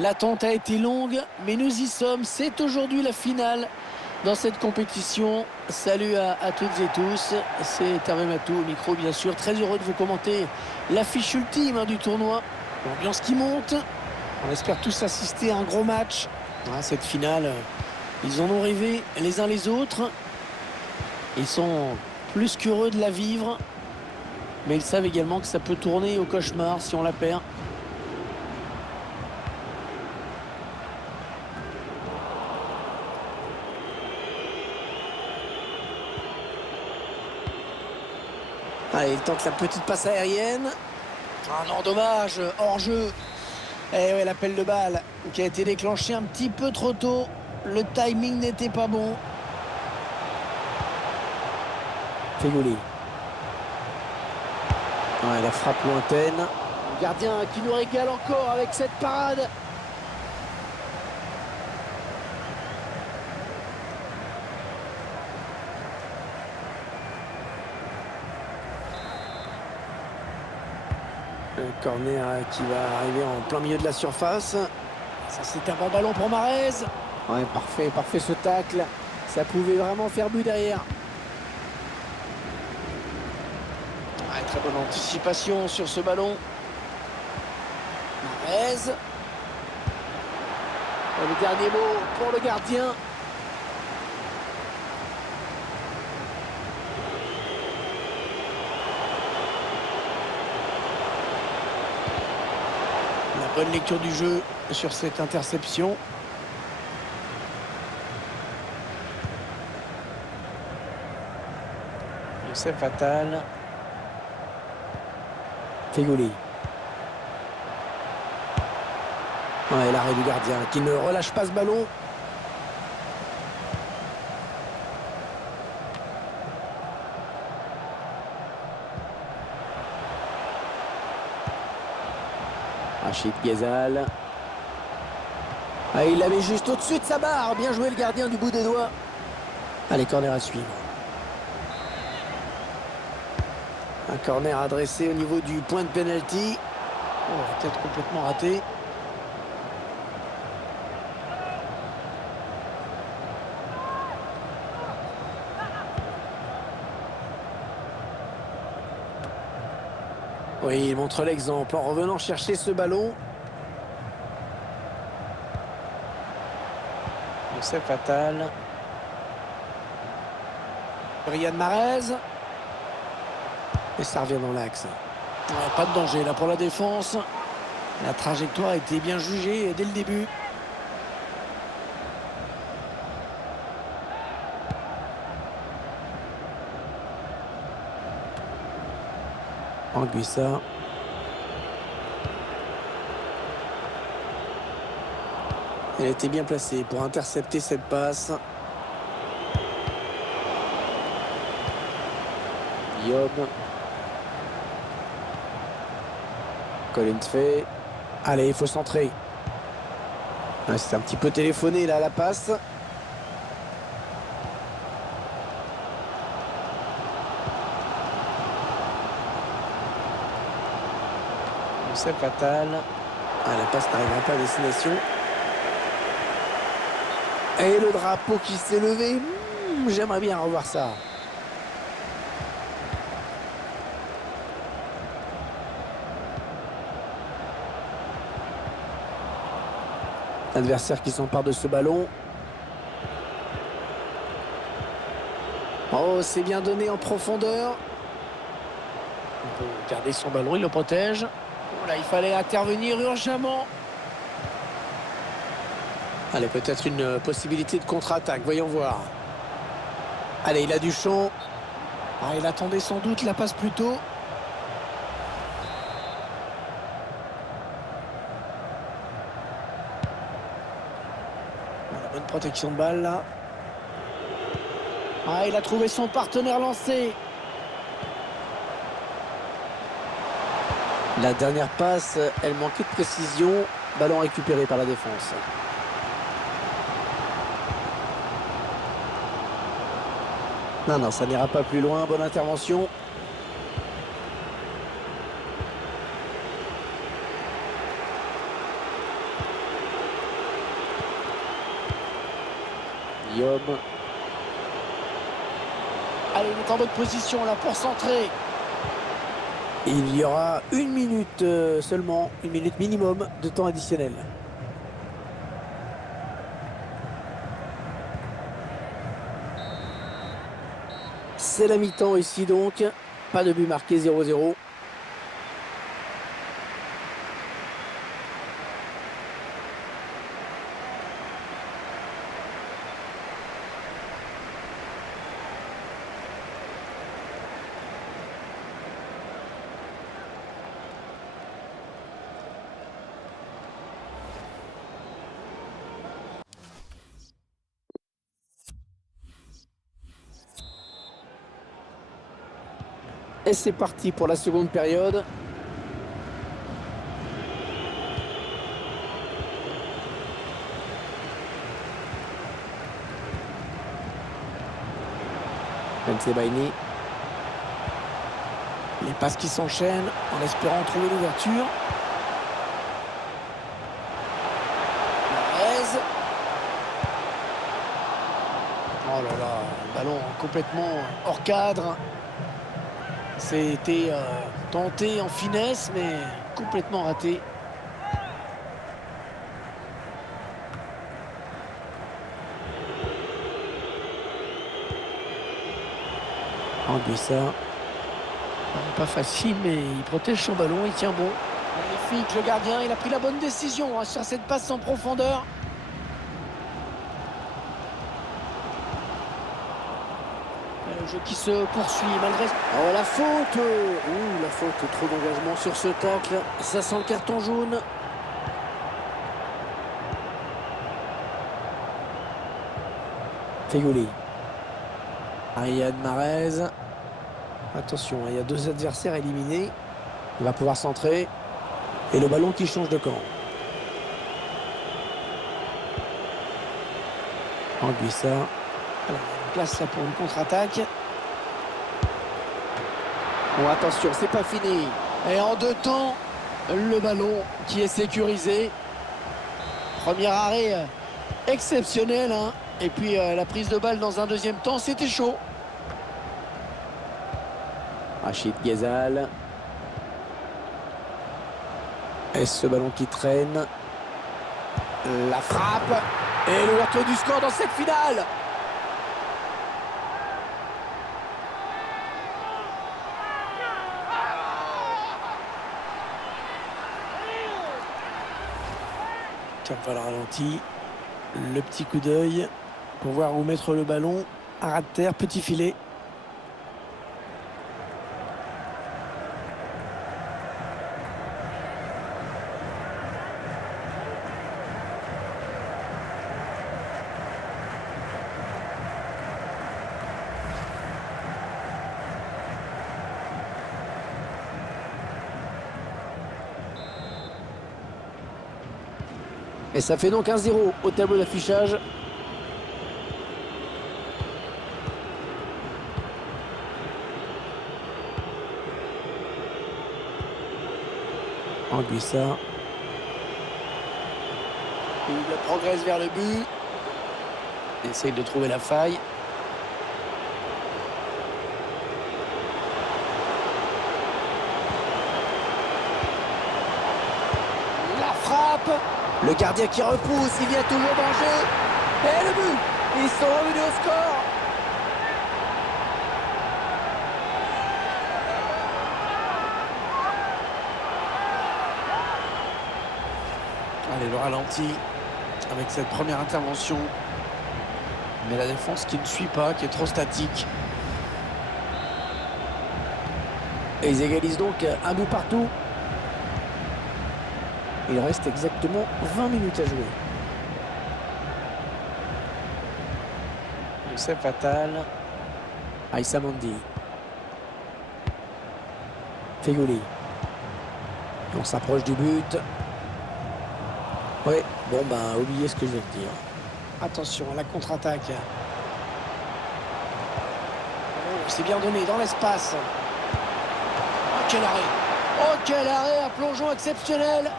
L'attente a été longue, mais nous y sommes. C'est aujourd'hui la finale dans cette compétition. Salut à toutes et tous. C'est Hervé Matou au micro, bien sûr. Très heureux de vous commenter l'affiche ultime du tournoi. L'ambiance qui monte. On espère tous assister à un gros match. Cette finale, ils en ont rêvé les uns les autres. Ils sont plus qu'heureux de la vivre. Mais ils savent également que ça peut tourner au cauchemar si on la perd. Allez, il tente la petite passe aérienne. Ah non, dommage, hors-jeu. Eh ouais, l'appel de balle qui a été déclenché un petit peu trop tôt. Le timing n'était pas bon. Feghouli. Ouais, la frappe lointaine. Le gardien qui nous régale encore avec cette parade. Le corner qui va arriver en plein milieu de la surface. Ça, c'est un bon ballon pour Mahrez. Ouais, parfait ce tacle. Ça pouvait vraiment faire but derrière. Ouais, très bonne anticipation sur ce ballon. Mahrez. Et le dernier mot pour le gardien. Bonne lecture du jeu sur cette interception. Youssef Attal. Feghouli. Ouais, l'arrêt du gardien qui ne relâche pas ce ballon. Rachid Ghezal. Ah, il la met juste au-dessus de sa barre. Bien joué le gardien du bout des doigts. Allez, corner à suivre. Un corner adressé au niveau du point de pénalty. Oh, la tête complètement ratée. Oui, il montre l'exemple en revenant chercher ce ballon. Youssef Attal. Riyad Mahrez. Et ça revient dans l'axe. Ouais, pas de danger là pour la défense. La trajectoire a été bien jugée dès le début. Anguissa. Elle était bien placée pour intercepter cette passe. Guillaume. Colin fait. Allez, il faut centrer. Ah, c'est un petit peu téléphoné là la passe. Youssef Attal. Ah, la passe n'arrivera pas à destination. Et le drapeau qui s'est levé. J'aimerais bien revoir ça. L'adversaire qui s'empare de ce ballon. Oh, c'est bien donné en profondeur. On peut garder son ballon, il le protège. Oh là, il fallait intervenir urgemment. Allez, peut-être une possibilité de contre-attaque, voyons voir. Allez, il a du champ. Ah, il attendait sans doute la passe plus tôt. La bonne protection de balle là. Ah, il a trouvé son partenaire lancé. La dernière passe, elle manquait de précision. Ballon récupéré par la défense. Non, ça n'ira pas plus loin. Bonne intervention. Guillaume. Allez, il est en bonne position là pour centrer. Il y aura 1 minute seulement, 1 minute minimum de temps additionnel. C'est la mi-temps ici donc. Pas de but marqué, 0-0. Et c'est parti pour la seconde période. Bensebaini. Les passes qui s'enchaînent en espérant trouver l'ouverture. Marez. Oh là là, ballon complètement hors cadre. C'était tenté en finesse, mais complètement raté. Anguissa. Pas facile, mais il protège son ballon, il tient bon. Magnifique, le gardien, il a pris la bonne décision sur cette passe en profondeur. Le jeu qui se poursuit malgré... Oh, la faute! Ouh, la faute, trop d'engagement sur ce tacle. Ça sent le carton jaune. Feghouli. Riyad Mahrez. Attention, il y a 2 adversaires éliminés. Il va pouvoir centrer. Et le ballon qui change de camp. Anguissa. Place là pour une contre-attaque. Bon, attention, c'est pas fini. Et en 2 temps, le ballon qui est sécurisé. Premier arrêt exceptionnel. Hein. Et puis la prise de balle dans un deuxième temps, c'était chaud. Rachid Ghezal. Et ce ballon qui traîne. La frappe. Et l'ouverture du score dans cette finale. Tiens, on va le ralenti. Le petit coup d'œil pour voir où mettre le ballon. À ras de terre, petit filet. Et ça fait donc 1-0 au tableau d'affichage. Anguissa. Il progresse vers le but. Il essaye de trouver la faille. La frappe. Le gardien qui repousse, il y a toujours danger. Et le but. Ils sont revenus au score. Allez, le ralenti avec cette première intervention. Mais la défense qui ne suit pas, qui est trop statique. Et ils égalisent donc un but partout. Il reste exactement 20 minutes à jouer. Youssef Attal. Aïssa Mandi. Feghouli. On s'approche du but. Oui, bon ben, oubliez ce que je viens de dire. Attention à la contre-attaque. Oh, c'est bien donné dans l'espace. Oh, quel arrêt! Oh, quel arrêt! Un plongeon exceptionnel!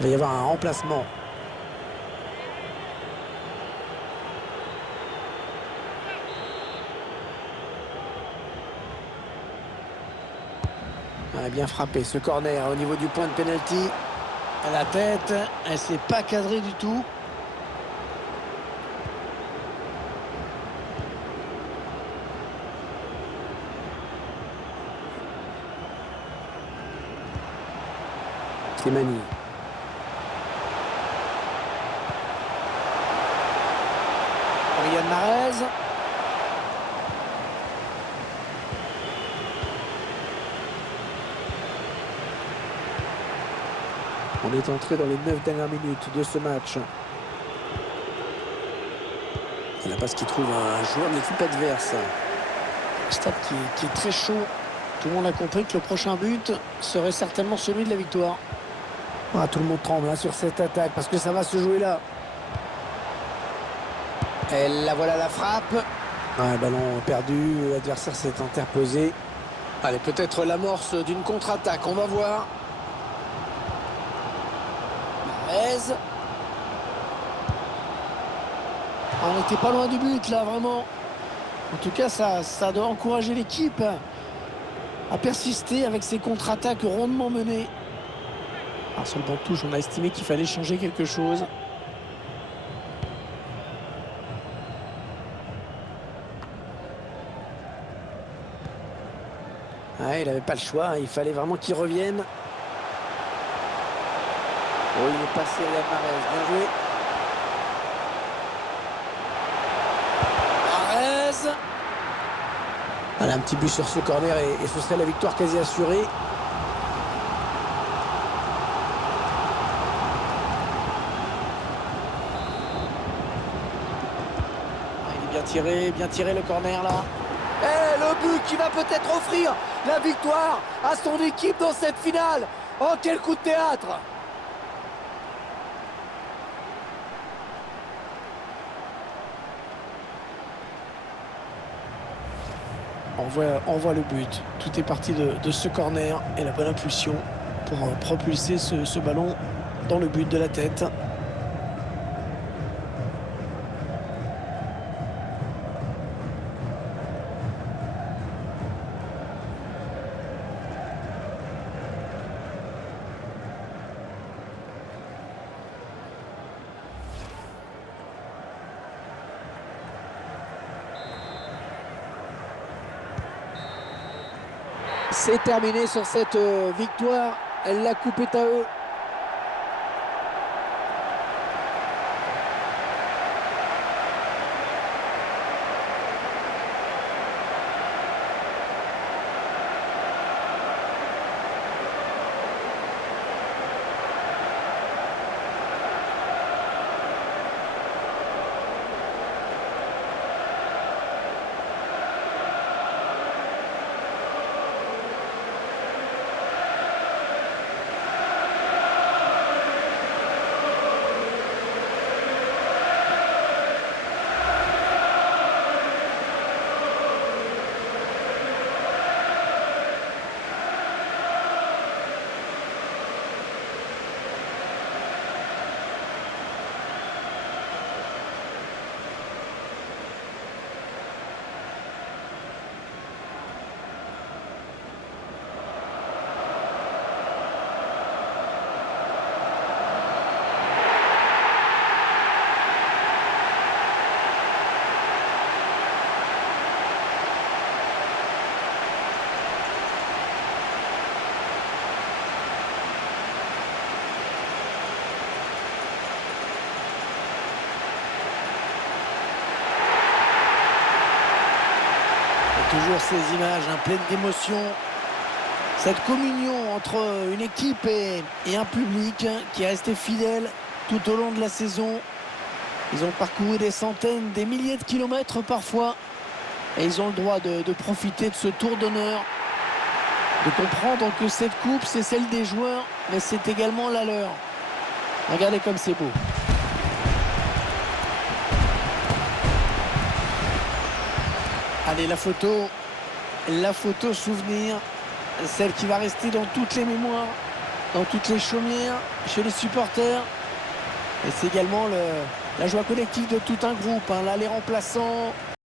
Il va y avoir un remplacement. Ouais, bien frappé ce corner au niveau du point de pénalty. La tête, elle s'est pas cadrée du tout. Slimani. Riyad Mahrez. On est entré dans les 9 dernières minutes de ce match. Il n'a pas ce qu'il trouve un joueur de l'équipe adverse. Un stade qui est très chaud. Tout le monde a compris que le prochain but serait certainement celui de la victoire. Ah, tout le monde tremble hein, sur cette attaque parce que ça va se jouer là. Et la voilà la frappe. Ah, ballon perdu, l'adversaire s'est interposé. Allez, peut-être l'amorce d'une contre-attaque, on va voir. Mahrez. On n'était pas loin du but là, vraiment. En tout cas, ça doit encourager l'équipe à persister avec ses contre-attaques rondement menées. Alors, sur le banc de touche, on a estimé qu'il fallait changer quelque chose. Ouais, il n'avait pas le choix, il fallait vraiment qu'il revienne. Oh, il est passé Riyad Mahrez, bien joué. Mahrez. Voilà, un petit but sur ce corner et ce serait la victoire quasi assurée. Il est bien tiré le corner là. Et le but qui va peut-être offrir la victoire à son équipe dans cette finale. Oh, quel coup de théâtre! On voit le but. Tout est parti de ce corner et la bonne impulsion pour propulser ce ballon dans le but de la tête. C'est terminé sur cette victoire. La coupe est à eux. Toujours ces images pleines d'émotion. Cette communion entre une équipe et un public qui est resté fidèle tout au long de la saison. Ils ont parcouru des centaines, des milliers de kilomètres parfois. Et ils ont le droit de profiter de ce tour d'honneur. De comprendre que cette coupe, c'est celle des joueurs, mais c'est également la leur. Regardez comme c'est beau. Allez, la photo souvenir, celle qui va rester dans toutes les mémoires, dans toutes les chaumières, chez les supporters. Et c'est également la joie collective de tout un groupe. Là, les remplaçants